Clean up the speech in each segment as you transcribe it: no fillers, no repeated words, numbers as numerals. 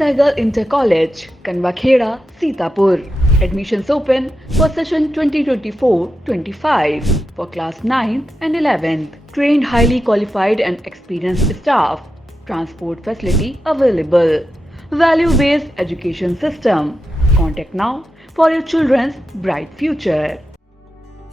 Sehgal Inter College, Kanwakheda, Sitapur. Admissions open for session 2024-25 for class 9th and 11th. Trained, highly qualified and experienced staff. Transport facility available. Value-based education system. Contact now for your children's bright future.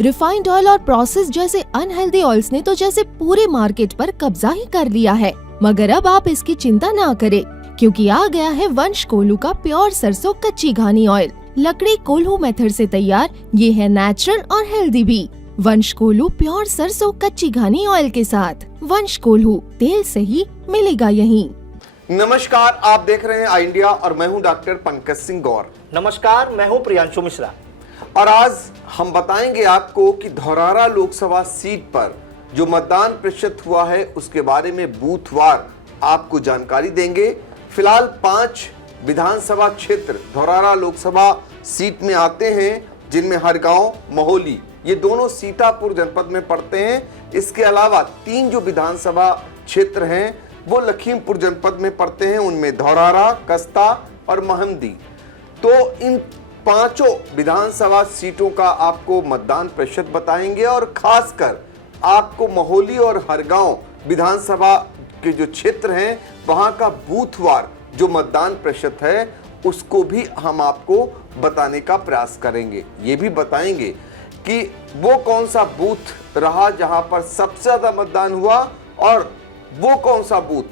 Refined oil और process जैसे unhealthy oils ने तो जैसे पूरे market पर कब्जा ही कर लिया है, मगर अब आप इसकी चिंता ना करें, क्योंकि आ गया है वंश कोल्हू का प्योर सरसों कच्ची घानी ऑयल। लकड़ी कोल्हू मेथड से तैयार, ये है नेचुरल और हेल्दी भी। वंश कोल्हू प्योर सरसों कच्ची घानी ऑयल के साथ। वंश कोल्हू, तेल सही मिलेगा यहीं। नमस्कार, आप देख रहे हैं आई इंडिया और मैं हूं डॉक्टर पंकज सिंह गौर। नमस्कार, मैं हूं प्रियांशु मिश्रा और आज हम बताएंगे आपको कि धौरारा लोकसभा सीट पर जो मतदान प्रतिशत हुआ है उसके बारे में बूथवार आपको जानकारी देंगे। फिलहाल 5 विधानसभा क्षेत्र धौरारा लोकसभा सीट में आते हैं, जिनमें हरगांव, महोली ये दोनों सीतापुर जनपद में पड़ते हैं। इसके अलावा 3 जो विधानसभा क्षेत्र हैं वो लखीमपुर जनपद में पड़ते हैं, उनमें धौरारा, कस्ता और महमदी। तो इन 5 विधानसभा सीटों का आपको मतदान प्रतिशत बताएंगे और खासकर आपको महोली और हरगांव विधानसभा के जो क्षेत्र हैं वहां का बूथवार जो मतदान प्रतिशत है उसको भी हम आपको बताने का प्रयास करेंगे। ये भी बताएंगे कि वो कौन सा बूथ रहा जहां पर सबसे ज्यादा मतदान हुआ और वो कौन सा बूथ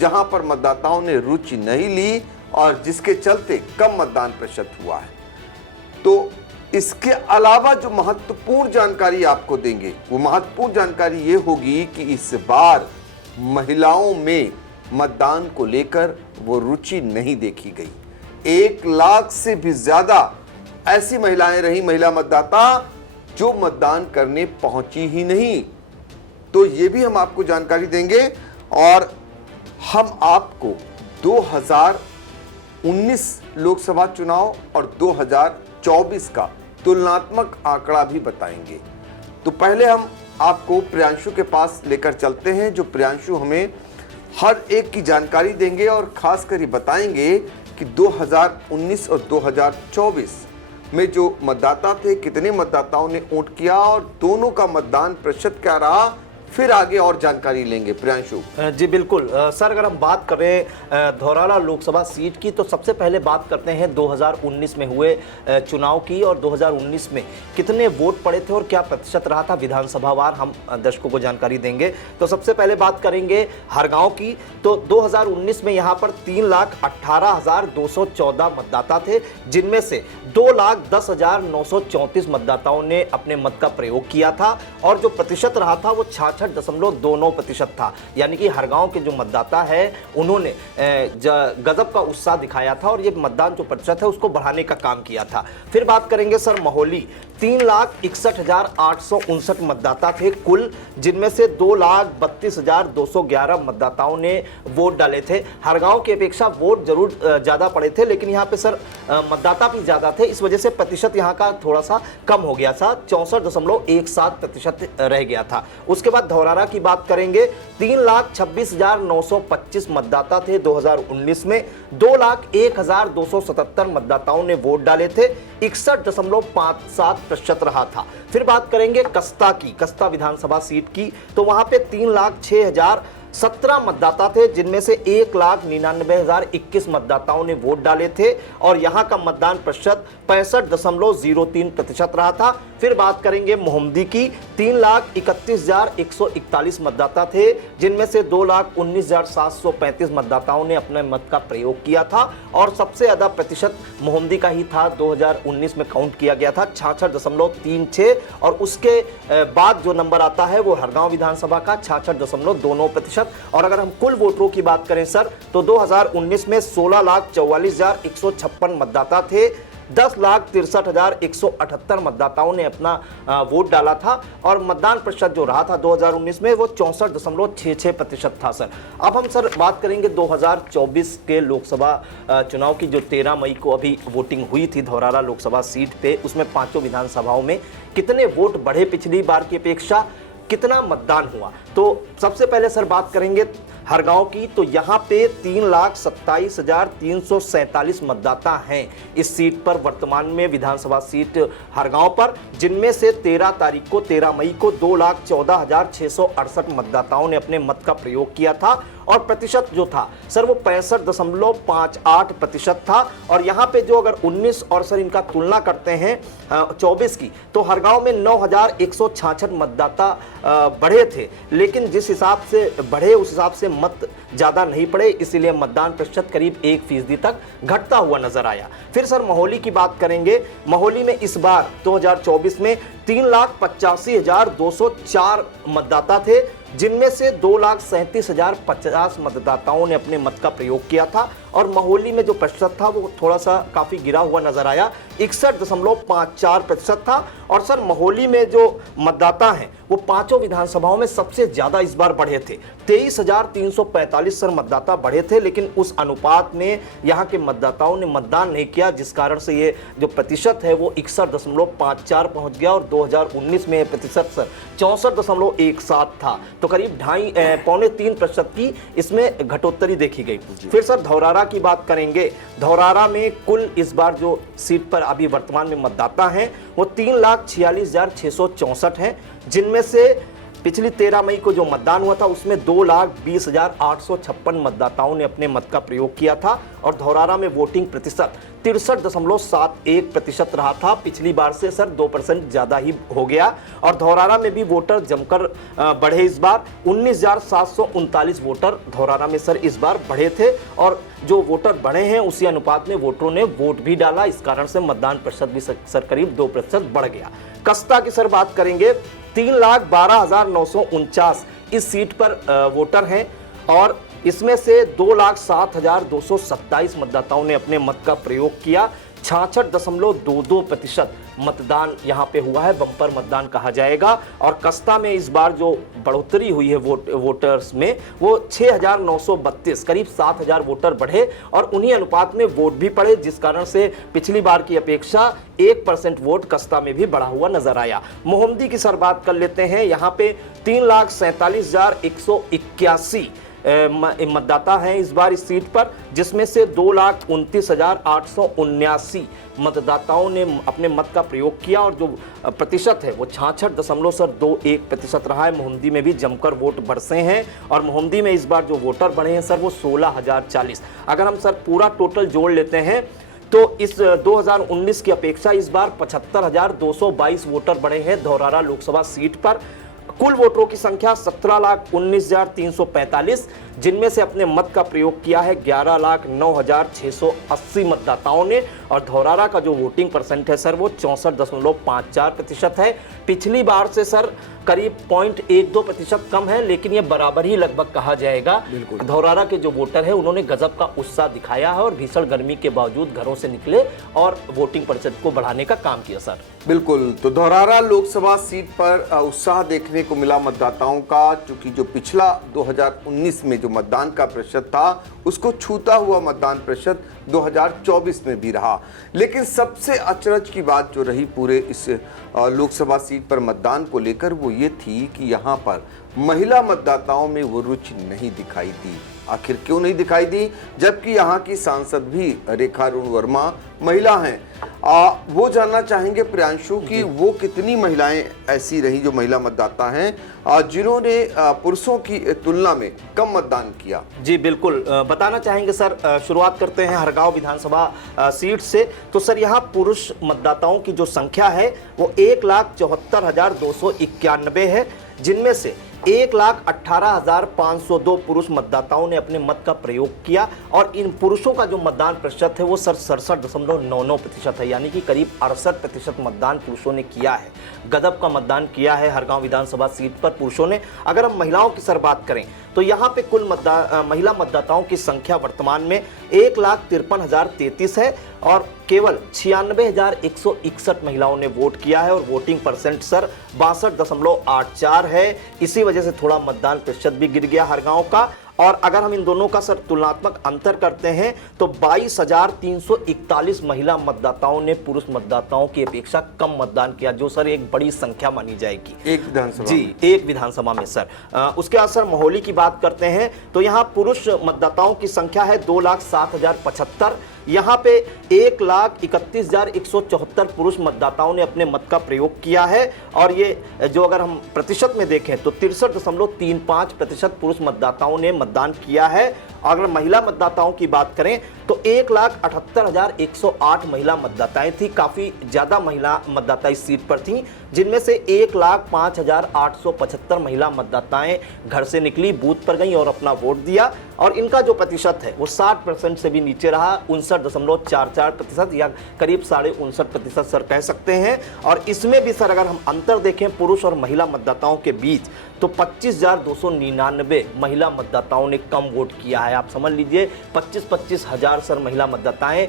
जहां पर मतदाताओं ने रुचि नहीं ली और जिसके चलते कम मतदान प्रतिशत हुआ है। तो इसके अलावा जो महत्वपूर्ण जानकारी आपको देंगे वो महत्वपूर्ण जानकारी ये होगी कि इस बार महिलाओं में मतदान को लेकर वो रुचि नहीं देखी गई। 1 लाख से भी ज्यादा ऐसी महिलाएं रही, महिला मतदाता जो मतदान करने पहुंची ही नहीं। तो ये भी हम आपको जानकारी देंगे और हम आपको 2019 लोकसभा चुनाव और 2024 का तुलनात्मक आंकड़ा भी बताएंगे। तो पहले हम आपको प्रियांशु के पास लेकर चलते हैं, जो प्रियांशु हमें हर एक की जानकारी देंगे और खासकर ये बताएंगे कि 2019 और 2024 में जो मतदाता थे कितने मतदाताओं ने वोट किया और दोनों का मतदान प्रतिशत क्या रहा, फिर आगे और जानकारी लेंगे। प्रियांशु जी बिल्कुल सर, अगर हम बात करें धौरारा लोकसभा सीट की तो सबसे पहले बात करते हैं 2019 में हुए चुनाव की और 2019 में कितने वोट पड़े थे और क्या प्रतिशत रहा था विधानसभावार, हम दर्शकों को जानकारी देंगे। तो सबसे पहले बात करेंगे हरगांव की। तो 2019 में यहाँ पर 3,18,214 मतदाता थे, जिनमें से 2,10,934 मतदाताओं ने अपने मत का प्रयोग किया था और जो प्रतिशत रहा था वो 66.29% था। यानी कि हरगांव के जो मतदाता है उन्होंने गजब का उत्साह दिखाया था और ये मतदान जो प्रतिशत है उसको बढ़ाने का काम किया था। फिर बात करेंगे सर महोली। 3,61,859 मतदाता थे कुल, जिनमें से 2,32,211 मतदाताओं ने वोट डाले थे। हरगांव की अपेक्षा वोट जरूर ज़्यादा पड़े थे, लेकिन यहाँ पे सर मतदाता भी ज़्यादा थे, इस वजह से प्रतिशत यहाँ का थोड़ा सा कम हो गया था, 64.17% रह गया था। उसके बाद धौरारा की बात करेंगे। 3,26,925 मतदाता थे 2019 में, 2,01,277 मतदाताओं ने वोट डाले थे, 61.57% रहा था। फिर बात करेंगे कस्ता की, कस्ता विधानसभा सीट की। तो वहां पे 3,06,017 मतदाता थे, जिनमें से 1,99,021 मतदाताओं ने वोट डाले थे और यहां का मतदान प्रतिशत 65.03% रहा था। फिर बात करेंगे मोहम्मदी की। 3,31,141 मतदाता थे, जिनमें से 2,19,735 मतदाताओं ने अपने मत का प्रयोग किया था और सबसे ज्यादा प्रतिशत मोहम्मदी का ही था, 2019 में काउंट किया गया था 66.36। और उसके बाद जो नंबर आता है वो हरगांव विधानसभा का 66.29%। और अगर हम कुल वोटरों की बात करें सर, तो 2019 में 16,44,156 मतदाता थे, 10,63,178 मतदाताओं ने अपना वोट डाला था और मतदान प्रतिशत जो रहा था 2019 में वो 64.66% था सर। अब हम सर बात करेंगे 2024 के लोकसभा चुनाव की, जो 13 मई को अभी वोटिंग हुई थी धौरारा लोकसभा सीट पे। उसमें 5 विधानसभाओं में कितने वोट बढ़े पिछली बार की अपेक्षा, कितना मतदान हुआ। तो सबसे पहले सर बात करेंगे हरगांव की, तो यहाँ पे 3,27,347 मतदाता हैं इस सीट पर वर्तमान में, विधानसभा सीट हरगांव पर, जिनमें से 13 मई को 2,14,668 मतदाताओं ने अपने मत का प्रयोग किया था और प्रतिशत जो था सर वो 65.58% था। और यहाँ पे जो अगर 19 और सर इनका तुलना करते हैं 24 की, तो हरगांव में 9,166 मतदाता बढ़े थे, लेकिन जिस हिसाब से बढ़े उस हिसाब से मत ज़्यादा नहीं पड़े, इसीलिए मतदान प्रतिशत करीब 1% तक घटता हुआ नजर आया। फिर सर महोली की बात करेंगे। महोली में इस बार 2024 में 3,85,204 मतदाता थे, जिनमें से 2,37,050 मतदाताओं ने अपने मत का प्रयोग किया था और महोली में जो प्रतिशत था वो थोड़ा सा काफ़ी गिरा हुआ नजर आया, 61.54% था। और सर महोली में जो मतदाता हैं वो पांचों विधानसभाओं में सबसे ज़्यादा इस बार बढ़े थे, 23,345 सर मतदाता बढ़े थे, लेकिन उस अनुपात में यहाँ के मतदाताओं ने मतदान नहीं किया, जिस कारण से ये जो प्रतिशत है वो 61.54 पहुँच गया और 2019 में प्रतिशत सर 64.17 था, तो करीब 2.5-3% की इसमें घटोत्तरी देखी गई। फिर सर धौरारा की बात करेंगे। धौरारा में कुल इस बार जो सीट पर अभी वर्तमान में मतदाता हैं वो 3,46,664 हैं, जिनमें से पिछली 13 मई को जो मतदान हुआ था उसमें 2,20,856 मतदाताओं ने अपने मत का प्रयोग किया था और धौरारा में वोटिंग प्रतिशत 63.71% रहा था। पिछली बार से सर 2% ज़्यादा ही हो गया और धौरारा में भी वोटर जमकर बढ़े। इस बार 19,739 वोटर धौरारा में सर इस बार बढ़े थे और जो वोटर बढ़े हैं उसी अनुपात में वोटरों ने वोट भी डाला, इस कारण से मतदान प्रतिशत भी सर करीब 2% बढ़ गया। कस्ता की सर बात करेंगे। 3,12,949 इस सीट पर वोटर हैं और इसमें से 2,07,227 मतदाताओं ने अपने मत का प्रयोग किया। 66.22% मतदान यहाँ पे हुआ है, बम्पर मतदान कहा जाएगा। और कस्ता में इस बार जो बढ़ोतरी हुई है वोटर्स में वो 6,932 करीब 7,000 वोटर बढ़े और उन्हीं अनुपात में वोट भी पड़े, जिस कारण से पिछली बार की अपेक्षा 1% वोट कस्ता में भी बढ़ा हुआ नजर आया। मोहम्मदी की सर बात कर लेते हैं। यहाँ पे 3,47,181 मतदाता हैं इस बार इस सीट पर, जिसमें से 2,29,879 मतदाताओं ने अपने मत का प्रयोग किया और जो प्रतिशत है वो 66.21% रहा है। मोहम्मदी में भी जमकर वोट बरसे हैं और मोहम्मदी में इस बार जो वोटर बढ़े हैं सर वो 16,040। अगर हम सर पूरा टोटल जोड़ लेते हैं तो इस 2019 की अपेक्षा इस बार 75,222 वोटर बढ़े हैं धौरारा लोकसभा सीट पर। कुल वोटरों की संख्या 17,19,345, जिनमें से अपने मत का प्रयोग किया है 11,09,680 मतदाताओं ने और धौरारा का जो वोटिंग परसेंट है सर वो 64.54% है। पिछली बार से सर करीब 0.12% कम है, लेकिन ये बराबर ही लगभग कहा जाएगा। धौरारा के जो वोटर है उन्होंने गजब का उत्साह दिखाया है और भीषण गर्मी के बावजूद घरों से निकले और वोटिंग प्रतिशत को बढ़ाने का काम किया सर। बिल्कुल, तो धौरारा लोकसभा सीट पर उत्साह देखने को मिला मतदाताओं का, चूंकि जो पिछला 2019 में जो मतदान का प्रतिशत था उसको छूता हुआ मतदान प्रतिशत 2024 में भी रहा। लेकिन सबसे अचरज की बात जो रही पूरे इस लोकसभा सीट पर मतदान को लेकर वो ये थी कि यहाँ पर महिला मतदाताओं में वो रुचि नहीं दिखाई दी। आखिर क्यों नहीं दिखाई दी, जबकि यहाँ की सांसद भी रेखा अरुण वर्मा महिला हैं। वो जानना चाहेंगे प्रियांशु कि वो कितनी महिलाएं ऐसी रही जो महिला मतदाता हैं जिन्होंने पुरुषों की तुलना में कम मतदान किया। जी बिल्कुल, बताना चाहेंगे सर। शुरुआत करते हैं हरगांव विधानसभा सीट से। तो सर यहाँ पुरुष मतदाताओं की जो संख्या है वो 1,74,291 है, जिनमें से 1,18,502 पुरुष मतदाताओं ने अपने मत का प्रयोग किया और इन पुरुषों का जो मतदान प्रतिशत है वो सर 67.99% है, यानी कि करीब 68% मतदान पुरुषों ने किया है। गजब का मतदान किया है हरगांव विधानसभा सीट पर पुरुषों ने। अगर हम महिलाओं की सर बात करें तो यहाँ पे कुल महिला मतदाताओं की संख्या वर्तमान में 1,53,033 है और केवल 96,161 महिलाओं ने वोट किया है और वोटिंग परसेंट सर 62.84 है। इसी वजह से थोड़ा मतदान प्रतिशत भी गिर गया हरगांव का। और अगर हम इन दोनों का सर तुलनात्मक अंतर करते हैं तो 22,341 महिला मतदाताओं ने पुरुष मतदाताओं की अपेक्षा कम मतदान किया, जो सर एक बड़ी संख्या मानी जाएगी एक विधानसभा जी, एक विधानसभा में सर। उसके बाद सर महोली की बात करते हैं तो यहाँ पुरुष मतदाताओं की संख्या है 2,07,075। यहाँ पे 1,31,174 पुरुष मतदाताओं ने अपने मत का प्रयोग किया है, और ये जो अगर हम प्रतिशत में देखें तो 63.35% पुरुष मतदाताओं ने मतदान किया है। अगर महिला मतदाताओं की बात करें तो 1,78,108 महिला मतदाताएं थी। काफी ज्यादा महिला मतदाता इस सीट पर थी, जिनमें से 1,05,875 महिला मतदाताएं घर से निकली, बूथ पर गई और अपना वोट दिया, और इनका जो प्रतिशत है वो 60% से भी नीचे रहा, 59.44% या करीब 59.5% सर कह सकते हैं। और इसमें भी सर अगर हम अंतर देखें पुरुष और महिला मतदाताओं के बीच तो 25,299 महिला मतदाताओं ने कम वोट किया है। आप समझ लीजिए 25-25 हजार सर महिला मतदाताएं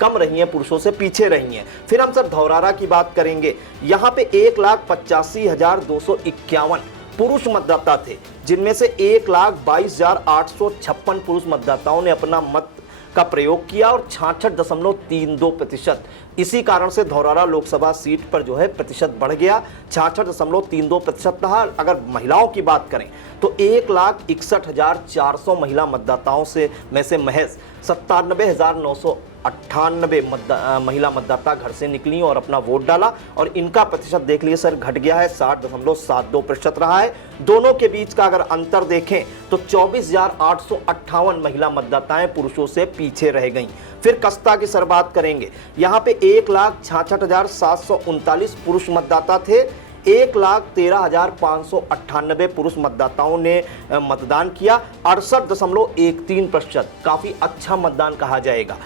कम रही हैं, पुरुषों से पीछे रही हैं। फिर हम सर धौरारा की बात करेंगे, यहाँ पे 1,85,251 पुरुष मतदाता थे, जिनमें से 1,22,856 पुरुष मतदाताओं ने अपना मत का प्रयोग किया और 66.32%। इसी कारण से धौरारा लोकसभा सीट पर जो है प्रतिशत बढ़ गया, 66.32% रहा। अगर महिलाओं की बात करें तो 1,61,400 महिला मतदाताओं में से महज 97,998 महिला मतदाता घर से निकली और अपना वोट डाला, और इनका प्रतिशत देख लिए सर घट गया है, 60.72% रहा है। दोनों के बीच का अगर अंतर देखें तो 24,858 महिला मतदाताएं पुरुषों से पीछे रह गईं। फिर कस्ता की सर बात करेंगे, यहाँ पे 1,66,739 पुरुष मतदाता थे, 1,13,598 पुरुष मतदाताओं ने मतदान किया, 68.13%। काफी अच्छा मतदान कहा जाएगा।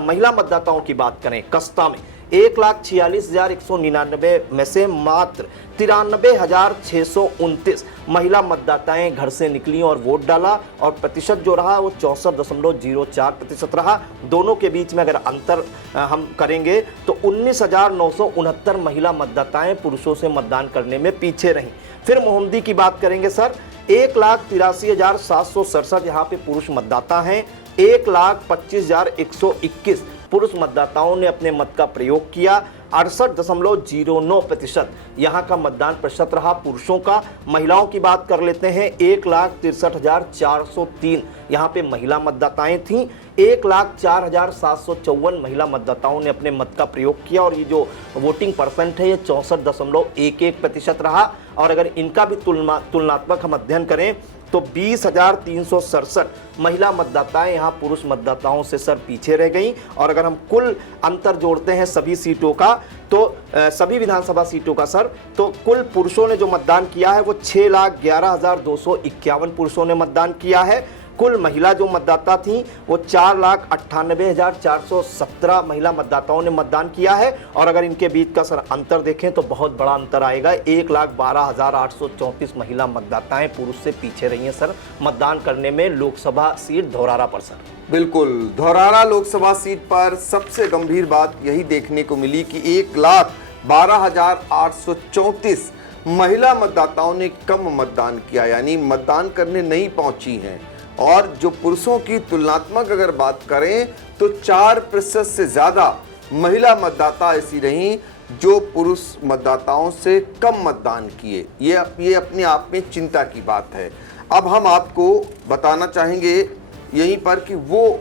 महिला मतदाताओं की बात करें कस्ता में 1,46,199 में से मात्र 93,629 महिला मतदाताएं घर से निकली और वोट डाला, और प्रतिशत जो रहा वो 64.04% रहा। दोनों के बीच में अगर अंतर हम करेंगे तो 19,969 महिला मतदाताएं पुरुषों से मतदान करने में पीछे रहीं। फिर मोहम्मदी की बात करेंगे सर, 1,83,767 यहाँ पे पुरुष मतदाता हैं, 1,25,121 पुरुष मतदाताओं ने अपने मत का प्रयोग किया, 68.09% यहाँ का मतदान प्रतिशत रहा पुरुषों का। महिलाओं की बात कर लेते हैं, 1,63,403 यहाँ पे महिला मतदाताएं थीं, 1,04,754 महिला मतदाताओं ने अपने मत का प्रयोग किया, और ये जो वोटिंग परसेंट है ये 64.11% रहा। और अगर इनका भी तुलनात्मक हम अध्ययन करें तो 20,367 महिला मतदाताएं यहाँ पुरुष मतदाताओं से सर पीछे रह गईं। और अगर हम कुल अंतर जोड़ते हैं सभी सीटों का तो सभी विधानसभा सीटों का सर, तो कुल पुरुषों ने जो मतदान किया है वो 6,11,251 पुरुषों ने मतदान किया है। कुल महिला जो मतदाता थी वो 4,98,417 महिला मतदाताओं ने मतदान किया है। और अगर इनके बीच का सर अंतर देखें तो बहुत बड़ा अंतर आएगा, 1,12,834 महिला मतदाताएं पुरुष से पीछे रही हैं सर मतदान करने में लोकसभा सीट धौरारा पर सर। बिल्कुल, धौरारा लोकसभा सीट पर सबसे गंभीर बात यही देखने को मिली कि 1,12,834 महिला मतदाताओं ने कम मतदान किया, यानी मतदान करने नहीं पहुंची हैं। और जो पुरुषों की तुलनात्मक अगर बात करें तो 4% से ज़्यादा महिला मतदाता ऐसी रहीं जो पुरुष मतदाताओं से कम मतदान किए। ये अपने आप में चिंता की बात है। अब हम आपको बताना चाहेंगे यहीं पर कि वो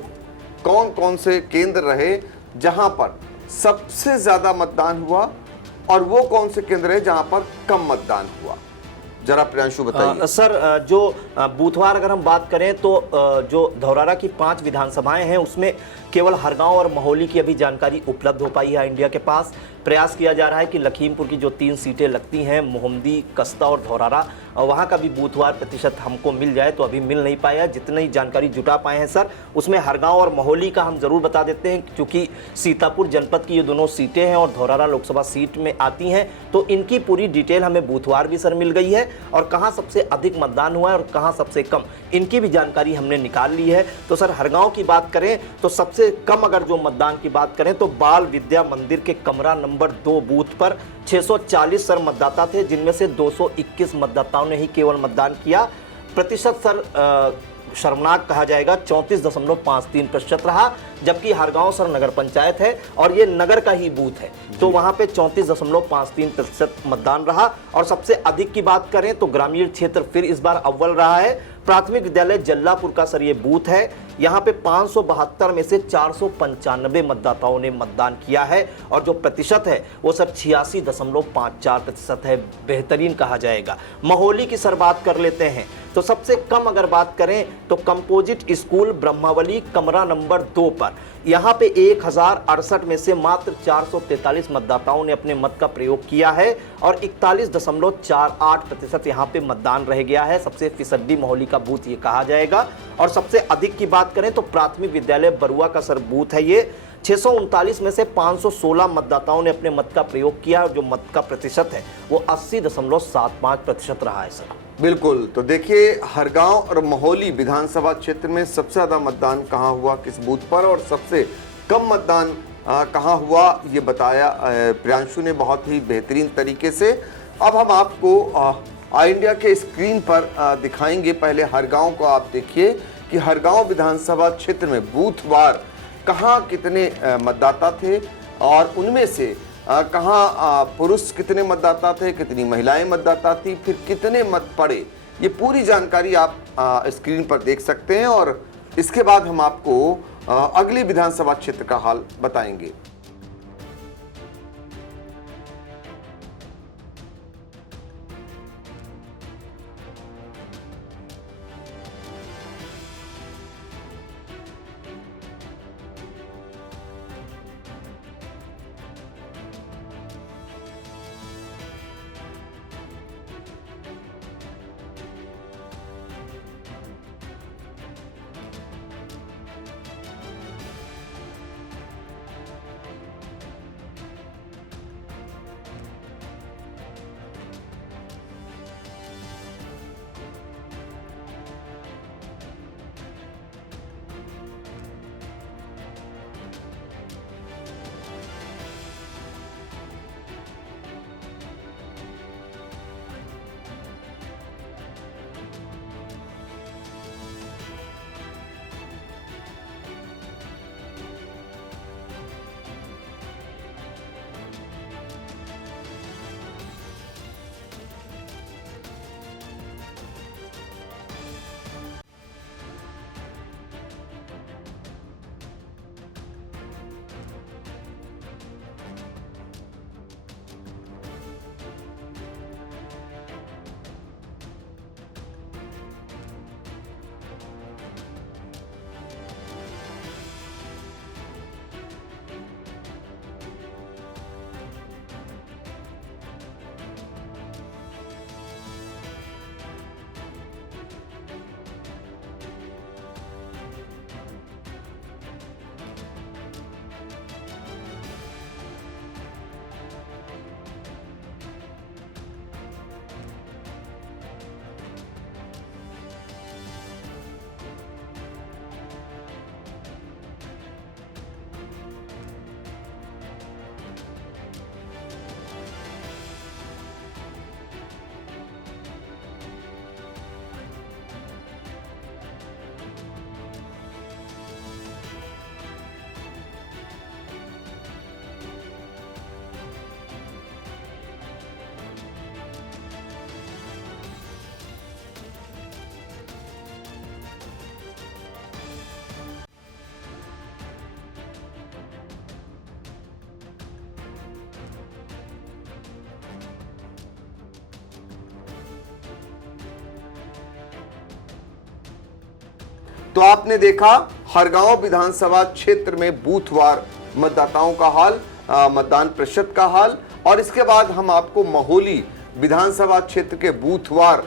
कौन कौन से केंद्र रहे जहां पर सबसे ज़्यादा मतदान हुआ और वो कौन से केंद्र है जहां पर कम मतदान हुआ। जरा प्रियांशु बताइए। सर जो बूथवार अगर हम बात करें तो जो धौरारा की 5 विधानसभाएं हैं उसमें केवल हरगांव और महोली की अभी जानकारी उपलब्ध हो पाई है इंडिया के पास। प्रयास किया जा रहा है कि लखीमपुर की जो 3 सीटें लगती हैं मोहम्मदी, कस्ता और धौरारा, वहाँ का भी बूथवार प्रतिशत हमको मिल जाए, तो अभी मिल नहीं पाया। जितनी जानकारी जुटा पाए हैं सर उसमें हरगांव और महोली का हम ज़रूर बता देते हैं, क्योंकि सीतापुर जनपद की ये दोनों सीटें हैं और धौरारा लोकसभा सीट में आती हैं, तो इनकी पूरी डिटेल हमें बूथवार भी सर मिल गई है, और कहाँ सबसे अधिक मतदान हुआ है और कहाँ सबसे कम, इनकी भी जानकारी हमने निकाल ली है। तो सर हरगांव की बात करें तो सबसे कम अगर जो मतदान की बात करें तो बाल विद्या मंदिर के कमरा नंबर 2 बूथ पर 640 सर मतदाता थे, जिनमें से 221 मतदाताओं ने ही केवल मतदान किया। प्रतिशत सर शर्मनाक कहा जाएगा, 34.53% रहा, जबकि हरगांव सर नगर पंचायत है और ये नगर का ही बूथ है, तो वहां पे 34.53% मतदान रहा। और सबसे अधिक की बात करें तो ग्रामीण क्षेत्र फिर इस बार अव्वल रहा है। प्राथमिक विद्यालय जल्लापुर का सर ये बूथ है, यहाँ पे 572 में से 495 मतदाताओं ने मतदान किया है और जो प्रतिशत है वो सर 86.54% है, बेहतरीन कहा जाएगा। महोली की सर बात कर लेते हैं तो सबसे कम अगर बात करें तो कंपोजिट स्कूल ब्रह्मावली कमरा नंबर 2 पर यहाँ पे 1068 में से मात्र 443 मतदाताओं ने अपने मत का प्रयोग किया है और 41.48% यहाँ पे मतदान रह गया है। सबसे फिसड्डी महोली का बूथ ये कहा जाएगा। और सबसे अधिक की बात करें तो प्राथमिक विद्यालय बरुआ का सर बूथ है, ये 639 में से 516 मतदाताओं ने अपने मत का प्रयोग किया और जो मत का प्रतिशत है वो 80.75% रहा है सर। बिल्कुल, तो देखिए हरगांव और महोली विधानसभा क्षेत्र में सबसे ज़्यादा मतदान कहाँ हुआ, किस बूथ पर, और सबसे कम मतदान कहाँ हुआ, ये बताया प्रियांशु ने बहुत ही बेहतरीन तरीके से। अब हम आपको आई इंडिया के स्क्रीन पर दिखाएंगे। पहले हरगांव को आप देखिए कि हरगांव विधानसभा क्षेत्र में बूथवार कहाँ कितने मतदाता थे और उनमें से कहाँ पुरुष कितने मतदाता थे, कितनी महिलाएं मतदाता थी, फिर कितने मत पड़े, ये पूरी जानकारी आप स्क्रीन पर देख सकते हैं। और इसके बाद हम आपको अगली विधानसभा क्षेत्र का हाल बताएंगे। तो आपने देखा हरगांव विधानसभा क्षेत्र में बूथवार मतदाताओं का हाल, मतदान प्रतिशत का हाल, और इसके बाद हम आपको महोली विधानसभा क्षेत्र के बूथवार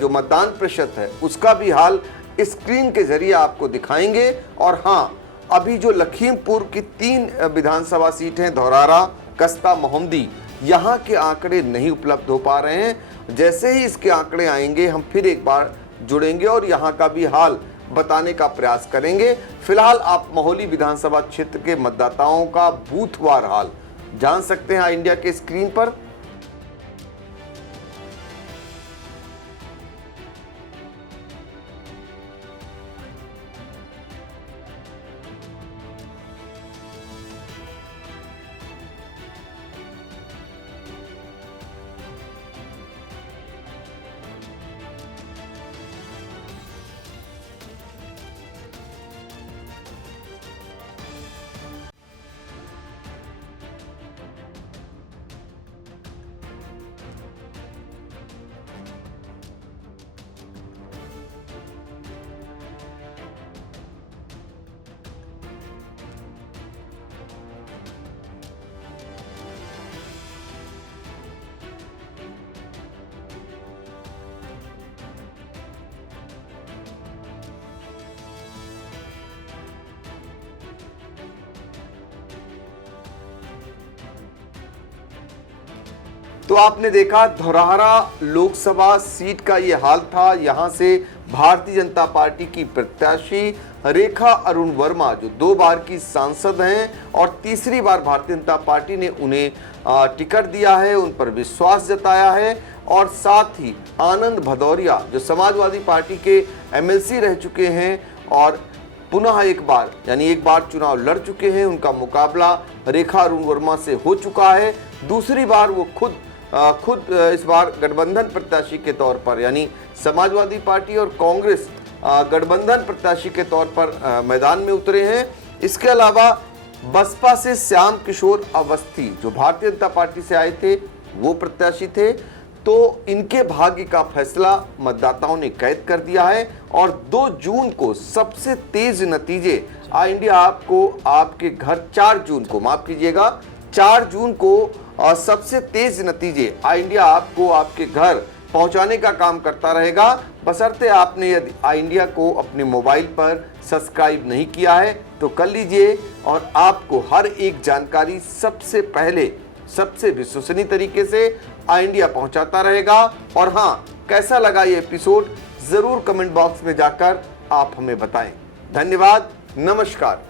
जो मतदान प्रतिशत है उसका भी हाल स्क्रीन के जरिए आपको दिखाएंगे। और हाँ, अभी जो लखीमपुर की 3 विधानसभा सीट हैं, धौरारा, कस्ता, मोहम्मदी, यहाँ के आंकड़े नहीं उपलब्ध हो पा रहे हैं। जैसे ही इसके आंकड़े आएंगे हम फिर एक बार जुड़ेंगे और यहाँ का भी हाल बताने का प्रयास करेंगे। फिलहाल आप महोली विधानसभा क्षेत्र के मतदाताओं का बूथवार हाल जान सकते हैं आई इंडिया के स्क्रीन पर। तो आपने देखा धौरहरा लोकसभा सीट का ये हाल था। यहां से भारतीय जनता पार्टी की प्रत्याशी रेखा अरुण वर्मा जो 2 बार की सांसद हैं और तीसरी बार भारतीय जनता पार्टी ने उन्हें टिकट दिया है, उन पर विश्वास जताया है। और साथ ही आनंद भदौरिया जो समाजवादी पार्टी के एमएलसी रह चुके हैं और पुनः एक बार यानी एक बार चुनाव लड़ चुके हैं, उनका मुकाबला रेखा अरुण वर्मा से हो चुका है। दूसरी बार वो खुद इस बार गठबंधन प्रत्याशी के तौर पर यानी समाजवादी पार्टी और कांग्रेस गठबंधन प्रत्याशी के तौर पर मैदान में उतरे हैं। इसके अलावा बसपा से श्याम किशोर अवस्थी जो भारतीय जनता पार्टी से आए थे वो प्रत्याशी थे। तो इनके भाग्य का फैसला मतदाताओं ने कैद कर दिया है और 2 जून को सबसे तेज नतीजे इंडिया आपको आपके घर 4 जून को माफ कीजिएगा 4 जून को सबसे तेज नतीजे इंडिया आपको आपके घर पहुंचाने का काम करता रहेगा, बशर्ते आपने यदि इंडिया को अपने मोबाइल पर सब्सक्राइब नहीं किया है तो कर लीजिए और आपको हर एक जानकारी सबसे पहले सबसे विश्वसनीय तरीके से इंडिया पहुंचाता रहेगा। और हाँ, कैसा लगा ये एपिसोड जरूर कमेंट बॉक्स में जाकर आप हमें बताएं। धन्यवाद, नमस्कार।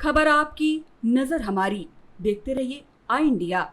खबर आपकी, नजर हमारी। देखते रहिए आई इंडिया।